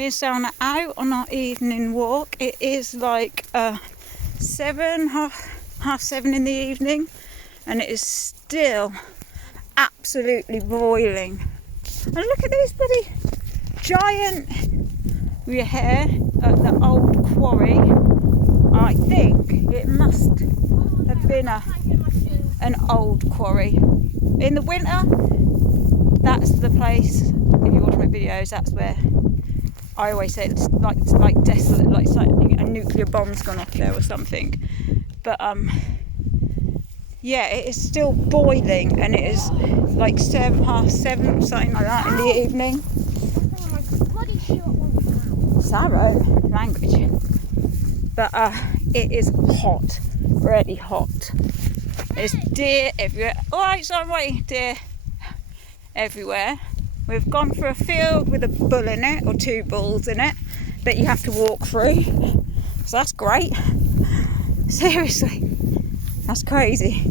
Me and Sarren are out on our evening walk. It is like 7, half 7 in the evening, and it is still absolutely boiling. And look at these bloody giant hair at the old quarry. I think it must have been an old quarry. In the winter, that's the place. If you watch my videos, that's where I always say it's like desolate, like something, a nuclear bomb's gone off there or something. But yeah, it is still boiling, and it is like half 7 or something like that in the evening. Sarren language. But it is hot, really hot. There's deer everywhere. Alright, so I'm waiting, deer everywhere. We've gone for a field with a bull in it, or 2 bulls in it, that you have to walk through. So that's great. Seriously, that's crazy.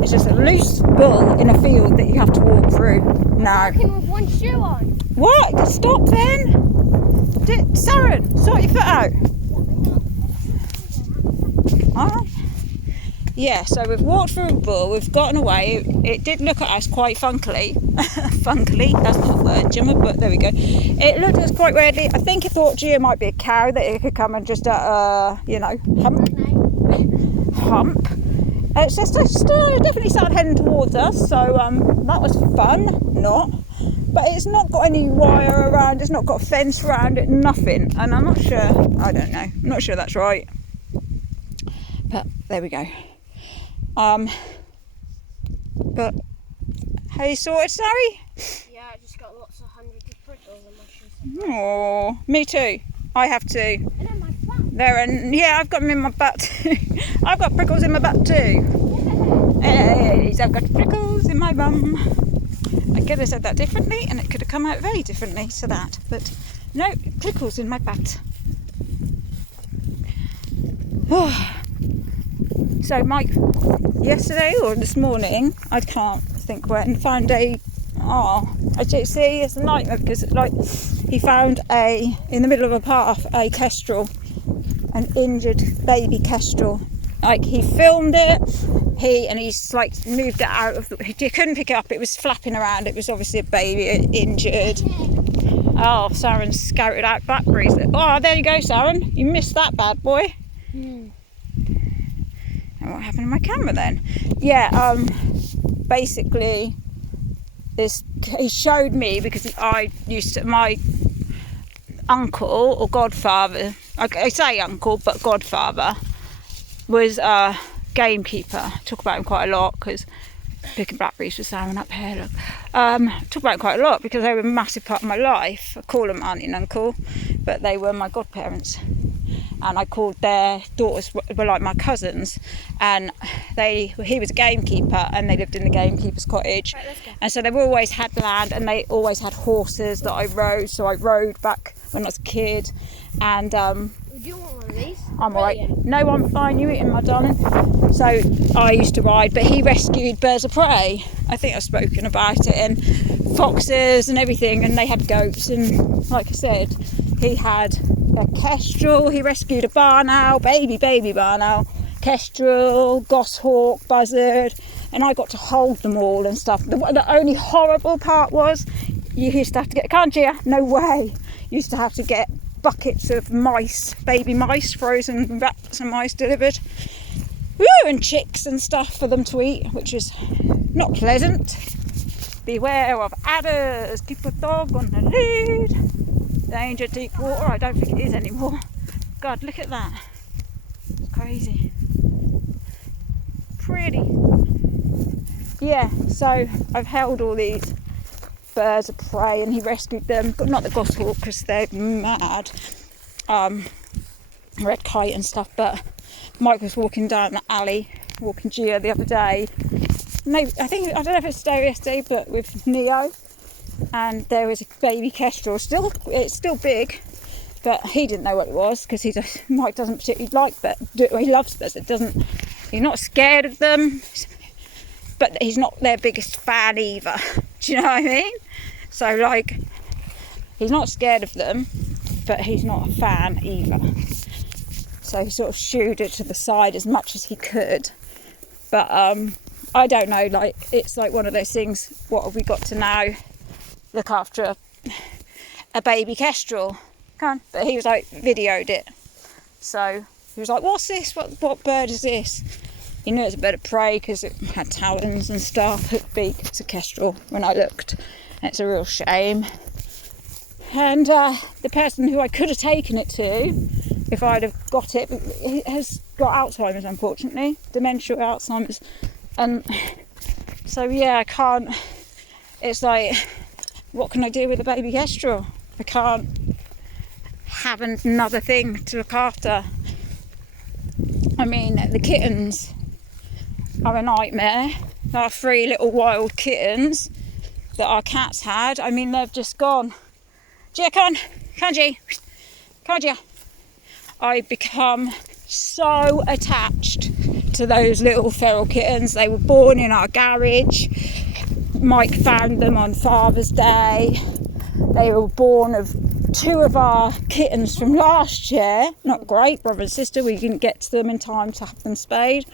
It's just a loose bull in a field that you have to walk through. No. Walking with one shoe on. What? Stop then. Sarren, sort your foot out. Alright. Yeah, so we've walked through a bull, we've gotten away. It did look at us quite funkily. Funkily, that's not a word, Gemma, but there we go. It looked at us quite weirdly. I think it thought Gia might be a cow, that it could come and just, hump. It's just definitely started heading towards us, so that was fun. But it's not got any wire around, it's not got a fence around it, nothing. And I'm not sure, I don't know, I'm not sure that's right. But there we go. But how you sorted, Sari? Yeah, I just got lots of hundreds of prickles on my shoes. Oh, me too. I have too. And in my butt. Yeah, I've got them in my butt too. I've got prickles in my butt too. Hey, I've got prickles in my bum. I could have said that differently, and it could have come out very differently to that. But no, prickles in my butt. So Mike, yesterday or this morning, I can't think when, found I see it's a nightmare, because he found in the middle of a path a kestrel, an injured baby kestrel. Like, he filmed it, he's like moved it out of he couldn't pick it up, it was flapping around, it was obviously a baby injured. Oh, Sarren scouted out blackberries. Oh, there you go, Sarren, you missed that bad boy. And what happened to my camera then? Yeah, basically he showed me, because my uncle or godfather, I say uncle but godfather, was a gamekeeper. Talk about him quite a lot, because picking blackberries for Sarren up here, look. Talk about him quite a lot because they were a massive part of my life. I call them auntie and uncle, but they were my godparents. And I called their daughters were like my cousins, and he was a gamekeeper, and they lived in the gamekeeper's cottage. Right, let's go. And so they've always had land, and they always had horses that I rode. So I rode back when I was a kid, and Do you want one of these? I'm alright. No, I'm fine. You eating, my darling? So I used to ride, but he rescued birds of prey. I think I've spoken about it, and foxes and everything, and they had goats, and like I said, he had a kestrel. He rescued a barn owl, baby barn owl, kestrel, goshawk, buzzard, and I got to hold them all and stuff. The only horrible part was you used to have to get, can't you? No way. You used to have to get buckets of mice, baby mice, frozen rats and mice delivered. Woo, and chicks and stuff for them to eat, which is not pleasant. Beware of adders, keep a dog on the lead. Danger deep water, I don't think it is anymore. God, look at that. It's crazy. Pretty. Yeah, so I've held all these birds of prey, and he rescued them, but not the goshawk because they're mad. Red kite and stuff, but Mike was walking down the alley, walking Gia the other day. I don't know if it's today or yesterday, but with Neo, and there was a baby kestrel. It's still big, but he didn't know what it was, because Mike doesn't particularly like birds. He loves birds. He's not scared of them, but he's not their biggest fan either. Do you know what I mean? So like, he's not scared of them, but he's not a fan either. So he sort of shooed it to the side as much as he could. But I don't know, like, it's like one of those things, what have we got to now look after a baby kestrel? Come on. But he was like, videoed it. So he was like, what's this? What bird is this? He knew it was a bird of prey because it had talons and stuff, hooked beak. It's a kestrel when I looked. And it's a real shame. And the person who I could have taken it to, if I'd have got it, he has got Alzheimer's, unfortunately, dementia, Alzheimer's. And so, yeah, I can't, it's like, what can I do with a baby kestrel? I can't have another thing to look after. I mean, the kittens are a nightmare. There are 3 little wild kittens that our cats had. I mean, they've just gone. Gia, come on, G. Come on, Gia. I've become so attached to those little feral kittens. They were born in our garage. Mike found them on Father's Day. They were born of 2 of our kittens from last year. Not great, brother and sister. We didn't get to them in time to have them spayed.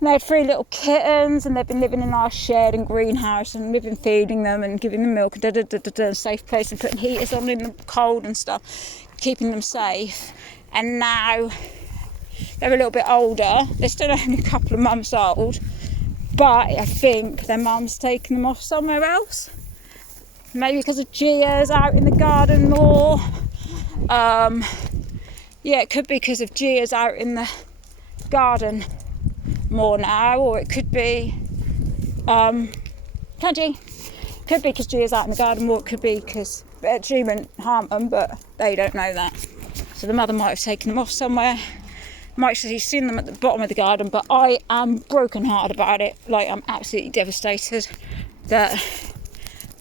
And they had 3 little kittens, and they've been living in our shed and greenhouse, and we've been feeding them and giving them milk and a safe place and putting heaters on in the cold and stuff, keeping them safe. And now they're a little bit older. They're still only a couple of months old, but I think their mum's taken them off somewhere else. Maybe because of Gia's out in the garden more. Yeah, it could be because of Gia's out in the garden more now, or it could be could be because Gia's out in the garden more. It could be because Gia wouldn't harm them, but they don't know that. So the mother might have taken them off somewhere. Might have seen them at the bottom of the garden, but I am brokenhearted about it. Like, I'm absolutely devastated that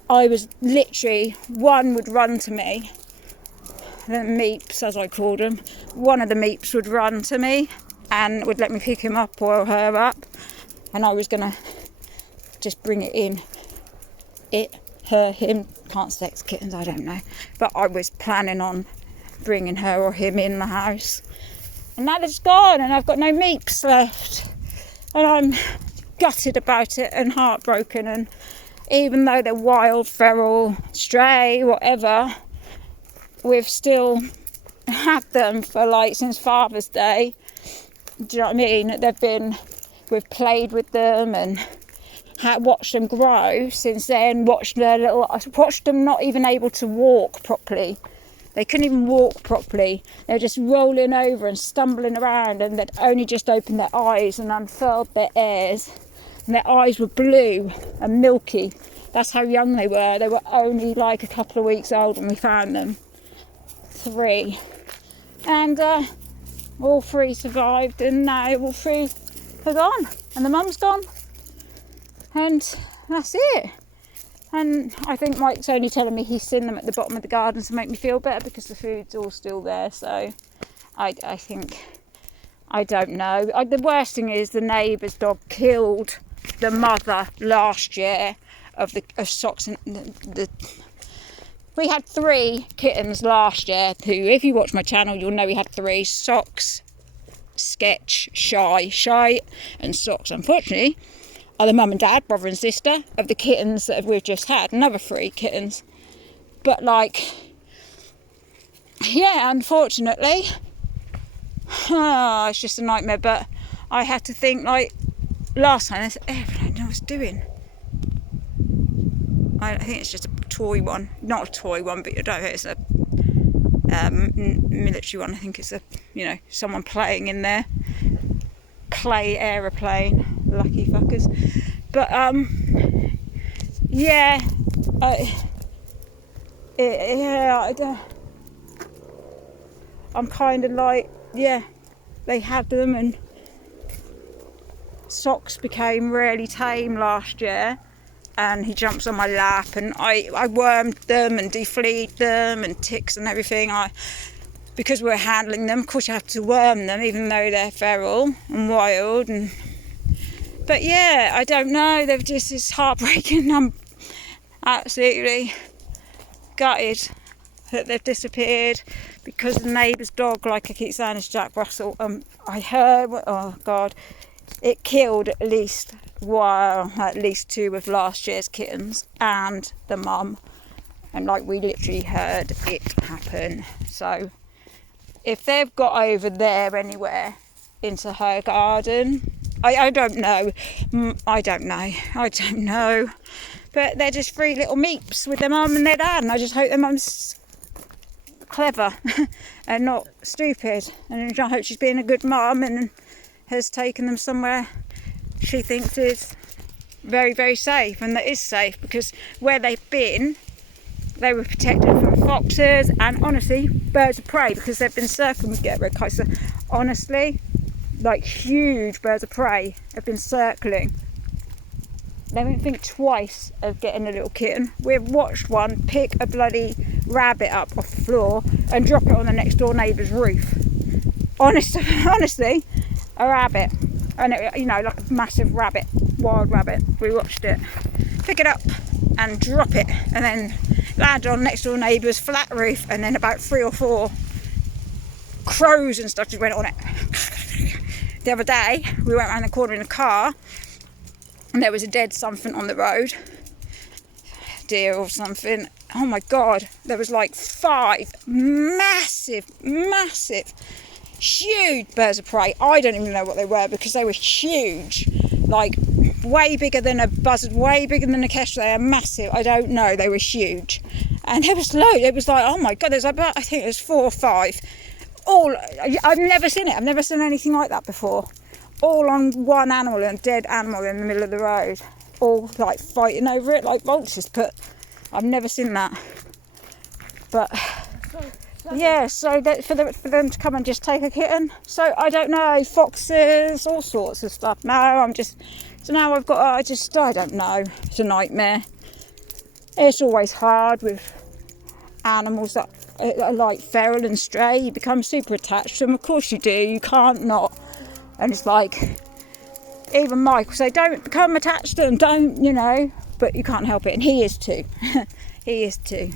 I was literally, one would run to me, the meeps as I called them, one of the meeps would run to me and would let me pick him up or her up, and I was gonna just bring it in. It, her, him, can't sex kittens, I don't know, but I was planning on bringing her or him in the house. And now they're just gone and I've got no meeps left, and I'm gutted about it and heartbroken. And even though they're wild, feral, stray, whatever, we've still had them for like since Father's Day. Do you know what I mean? We've played with them and watched them grow since then. Watched them not even able to walk properly. They couldn't even walk properly. They were just rolling over and stumbling around, and they'd only just opened their eyes and unfurled their ears. And their eyes were blue and milky. That's how young they were. They were only like a couple of weeks old when we found them. 3. And all 3 survived, and now all 3 are gone. And the mum's gone. And that's it. And I think Mike's only telling me he's seen them at the bottom of the garden to make me feel better because the food's all still there. So I think, I don't know. The worst thing is the neighbour's dog killed the mother last year of Socks. And we had 3 kittens last year who, if you watch my channel, you'll know we had 3: Socks, Sketch, Shy and Socks. Unfortunately, are the mum and dad, brother and sister of the kittens that we've just had, another 3 kittens. But like, yeah, unfortunately, it's just a nightmare. But I had to think, like, last time, I said, I don't know what it's doing. I think it's just a toy one, not a toy one, but I don't know, it's a military one. I think it's someone playing in there. Play aeroplane, lucky fuckers. But yeah, I'm kind of like, yeah, they had them, and Socks became really tame last year, and he jumps on my lap, and I wormed them and defleed them and ticks and everything. Because we're handling them, of course you have to worm them, even though they're feral and wild. But yeah, I don't know, it's heartbreaking. I'm absolutely gutted. that they've disappeared because the neighbour's dog, like I keep saying, is Jack Russell. I heard, oh God, it killed at least 2 of last year's kittens and the mum. And like we literally heard it happen. So if they've got over there anywhere into her garden, I don't know. I don't know. But they're just 3 little meeps with their mum and their dad, and I just hope their mum's clever and not stupid. And I hope she's being a good mum and has taken them somewhere she thinks is very, very safe, and that is safe, because where they've been, they were protected from foxes and honestly birds of prey, because they've been circling with get red kites. So honestly, like huge birds of prey have been circling. They won't think twice of getting a little kitten. We've watched one pick a bloody rabbit up off the floor and drop it on the next door neighbour's roof. Honestly, a rabbit. And it, like a massive rabbit, wild rabbit. We watched it pick it up and drop it, and then land on next door neighbour's flat roof, and then about 3 or 4 crows and stuff just went on it. The other day we went around the corner in a car and there was a dead something on the road, deer or something. Oh my God, there was like 5 massive huge birds of prey. I don't even know what they were because they were huge, like way bigger than a buzzard, way bigger than a kestrel. They are massive. I don't know, they were huge. And there was loads. It was like, oh my God, there's about, I think there's 4 or 5. All, I've never seen it. I've never seen anything like that before. All on one animal, a dead animal in the middle of the road. All like fighting over it like vultures, but I've never seen that. But yeah, so that for them to come and just take a kitten. So I don't know, foxes, all sorts of stuff. Now I've got, I don't know. It's a nightmare. It's always hard with animals that are like feral and stray. You become super attached to them. Of course you do. You can't not. And it's like, even Michael say, don't become attached to them, don't, but you can't help it. And he is too. He is too.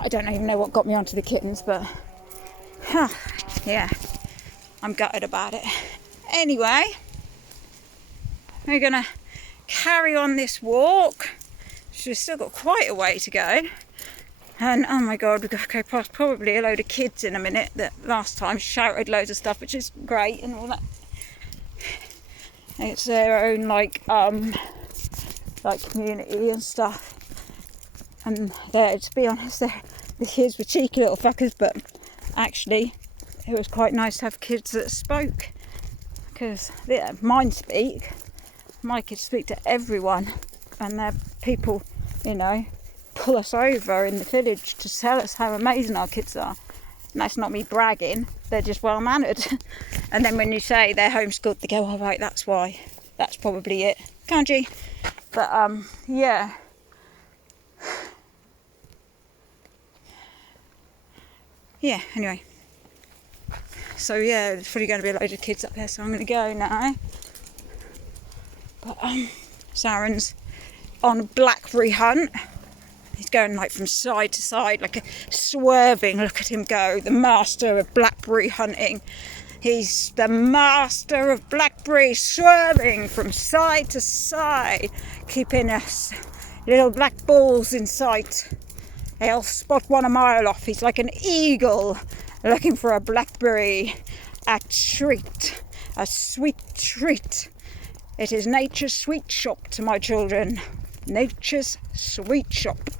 I don't even know what got me onto the kittens, but yeah, I'm gutted about it. Anyway, we're gonna carry on this walk. We've still got quite a way to go. And oh my God, we've got to go past probably a load of kids in a minute that last time shouted loads of stuff, which is great and all that. It's their own like community and stuff. And to be honest, the kids were cheeky little fuckers, but actually it was quite nice to have kids that spoke, because mine speak. My kids speak to everyone, and they're people, pull us over in the village to tell us how amazing our kids are. And that's not me bragging, they're just well mannered. And then when you say they're homeschooled, they go, oh right, that's why, that's probably it, can't you? But yeah, anyway, so yeah, there's probably going to be a load of kids up there, so I'm going to go now. But Sarren's on a blackberry hunt. He's going like from side to side, like a swerving. Look at him go, the master of blackberry hunting. He's the master of blackberry, swerving from side to side, keeping us little black balls in sight. He'll spot one a mile off. He's like an eagle looking for a blackberry, a treat, a sweet treat. It is nature's sweet shop to my children. Nature's sweet shop.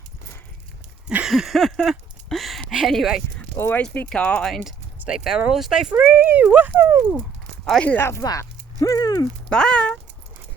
Anyway, always be kind. Stay feral, stay free. Woohoo! I love that. Bye.